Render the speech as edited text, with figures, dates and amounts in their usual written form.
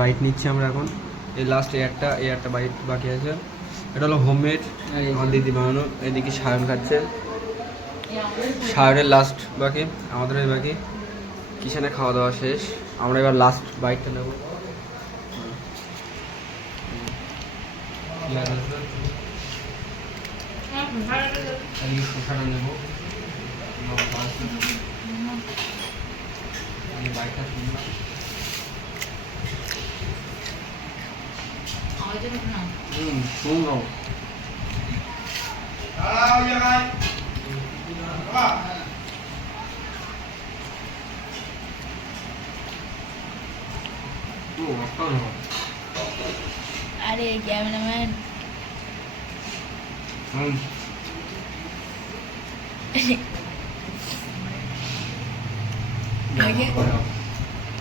Right নিচ্ছি আমরা এখন। এই লাস্ট এয়ারটা বাইট বাকি আছে। এটা হলো হোমমেড আমার দিদি বানানো। এদিকে সায়ন খাচ্ছে, সায়নের লাস্ট বাকি, আমাদের বাকি। কিচেনে খাওয়া দাওয়া শেষ, আমরা এবার লাস্ট বাইটটা নেবো। শসাটা নেবো, বাইকটা কিনলাম। শুনলাম अरे कैमरामैन হুম